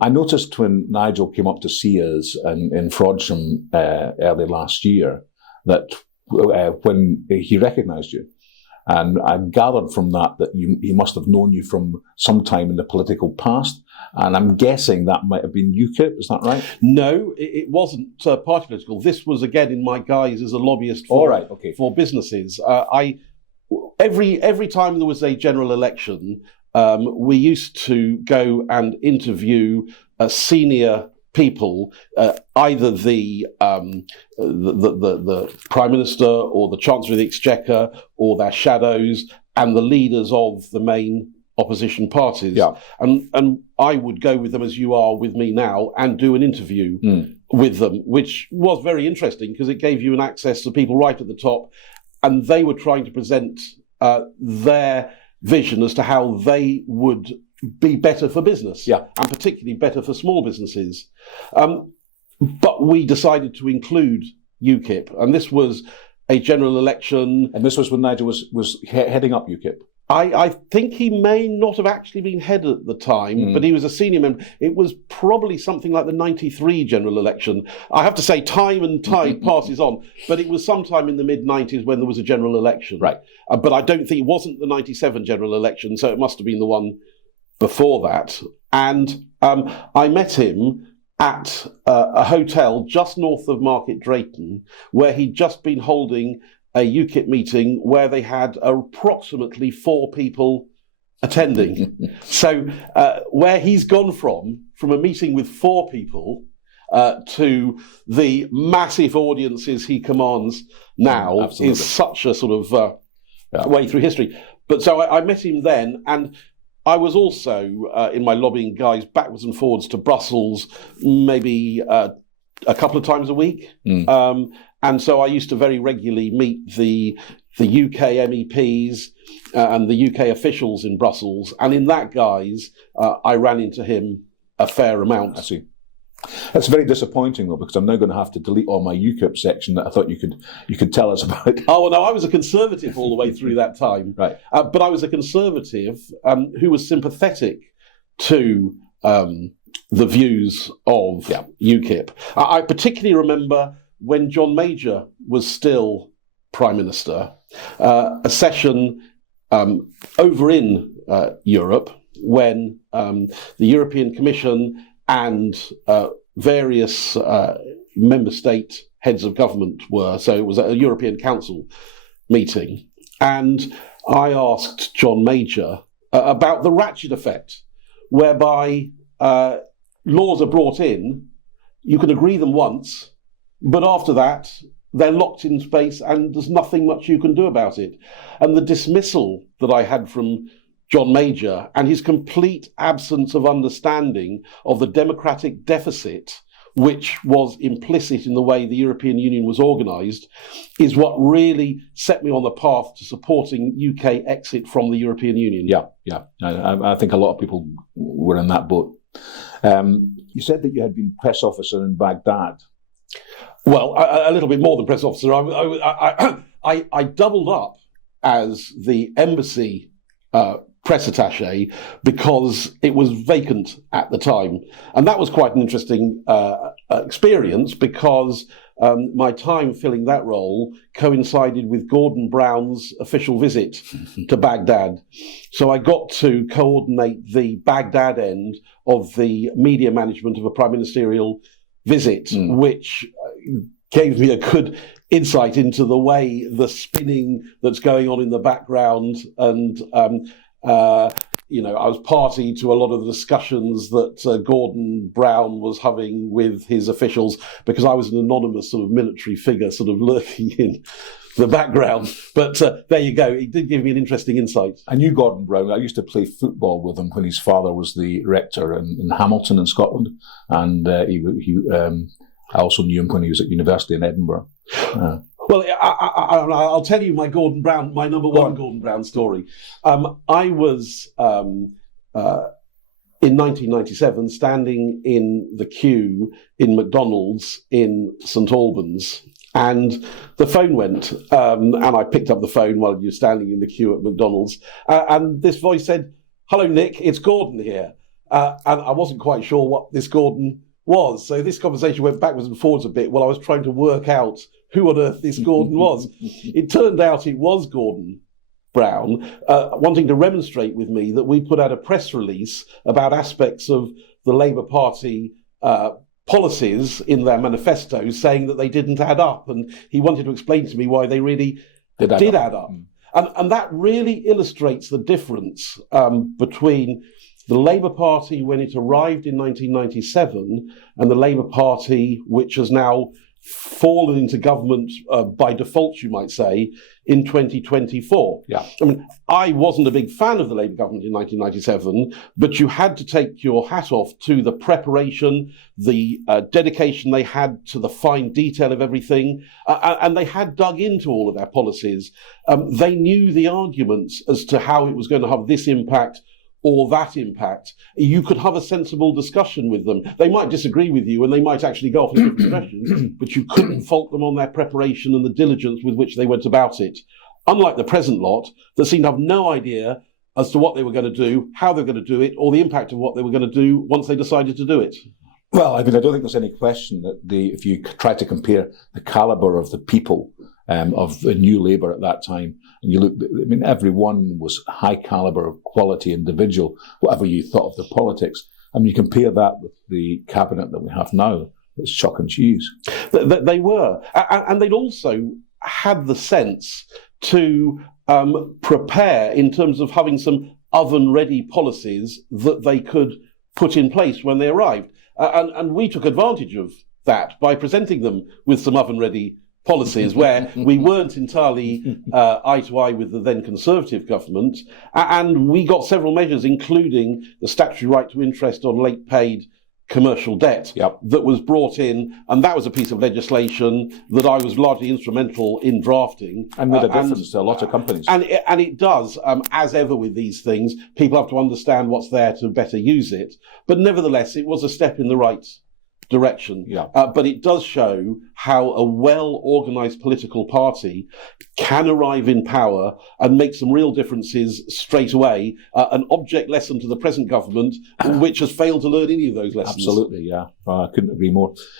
I noticed when Nigel came up to see us in Frodsham early last year that when he recognised you, and I gathered from that he must have known you from some time in the political past, and I'm guessing that might have been UKIP, is that right? No, it wasn't party political. This was, again, in my guise as a lobbyist for businesses. Every time there was a general election, we used to go and interview senior people, either the Prime Minister or the Chancellor of the Exchequer or their shadows and the leaders of the main opposition parties. Yeah. And I would go with them, as you are with me now, and do an interview with them, which was very interesting because it gave you an access to people right at the top, and they were trying to present their vision as to how they would be better for business, and particularly better for small businesses. But we decided to include UKIP, and this was a general election. And this was when Nigel was heading up UKIP. I think he may not have actually been head at the time, but he was a senior member. It was probably something like the 93 general election. I have to say, time and tide passes on, but it was sometime in the mid-90s when there was a general election. Right. But I don't think it wasn't the 97 general election, so it must have been the one before that. And I met him at a hotel just north of Market Drayton, where he'd just been holding a UKIP meeting where they had approximately 4 people attending. So where he's gone from a meeting with 4 people to the massive audiences he commands now is such a sort of way through history. But so I met him then, and I was also, in my lobbying guise, backwards and forwards to Brussels, maybe a couple of times a week. And so I used to very regularly meet the UK MEPs and the UK officials in Brussels. And in that guise, I ran into him a fair amount. I see. That's very disappointing, though, because I'm now going to have to delete all my UKIP section that I thought you could tell us about. Oh, well, no, I was a Conservative all the way through that time. Right. But I was a Conservative who was sympathetic to the views of UKIP. I particularly remember when John Major was still Prime Minister, a session over in Europe when the European Commission and various member state heads of government were. So it was a European Council meeting. And I asked John Major about the ratchet effect, whereby laws are brought in, you can agree them once, but after that, they're locked in space and there's nothing much you can do about it. And the dismissal that I had from John Major and his complete absence of understanding of the democratic deficit which was implicit in the way the European Union was organised is what really set me on the path to supporting UK exit from the European Union. Yeah. I think a lot of people were in that boat. You said that you had been press officer in Baghdad. Well, a little bit more than press officer. I doubled up as the embassy press attaché because it was vacant at the time. And that was quite an interesting experience because my time filling that role coincided with Gordon Brown's official visit to Baghdad. So I got to coordinate the Baghdad end of the media management of a prime ministerial visit, which gave me a good insight into the way the spinning that's going on in the background. And, I was party to a lot of the discussions that Gordon Brown was having with his officials because I was an anonymous sort of military figure sort of lurking in the background. But there you go. It did give me an interesting insight. I knew Gordon Brown. I used to play football with him when his father was the rector in Hamilton in Scotland. And I also knew him when he was at university in Edinburgh. Well, I'll tell you my number one Gordon Brown story. I was, in 1997, standing in the queue in McDonald's in St Albans, and the phone went, and I picked up the phone while you were standing in the queue at McDonald's, and this voice said, "Hello, Nick, it's Gordon here." and I wasn't quite sure what this Gordon was. So this conversation went backwards and forwards a bit while I was trying to work out who on earth this Gordon was. It turned out it was Gordon Brown, wanting to remonstrate with me that we put out a press release about aspects of the Labour Party policies in their manifesto, saying that they didn't add up, and he wanted to explain to me why they really did add up. And that really illustrates the difference between the Labour Party when it arrived in 1997 and the Labour Party which has now fallen into government by default, you might say, in 2024. Yeah. I mean, I wasn't a big fan of the Labour government in 1997, but you had to take your hat off to the preparation, the dedication they had to the fine detail of everything, and they had dug into all of their policies. They knew the arguments as to how it was going to have this impact or that impact. You could have a sensible discussion with them. They might disagree with you and they might actually go off in different directions, but you couldn't fault them on their preparation and the diligence with which they went about it. Unlike the present lot that seemed to have no idea as to what they were going to do, how they were going to do it, or the impact of what they were going to do once they decided to do it. Well, I mean, I don't think there's any question that if you try to compare the calibre of the people of the New Labour at that time, and you look, I mean, everyone was high calibre, quality individual, whatever you thought of their politics. I mean, you compare that with the cabinet that we have now, it's chalk and cheese. They were. And they'd also had the sense to prepare in terms of having some oven-ready policies that they could put in place when they arrived. And we took advantage of that by presenting them with some oven-ready policies where we weren't entirely eye to eye with the then Conservative government. And we got several measures, including the statutory right to interest on late paid commercial debt that was brought in. And that was a piece of legislation that I was largely instrumental in drafting. And made a difference to a lot of companies. And it does, as ever with these things, people have to understand what's there to better use it. But nevertheless, it was a step in the right direction. But it does show how a well-organised political party can arrive in power and make some real differences straight away, an object lesson to the present government, which has failed to learn any of those lessons. Absolutely, yeah. I couldn't agree more.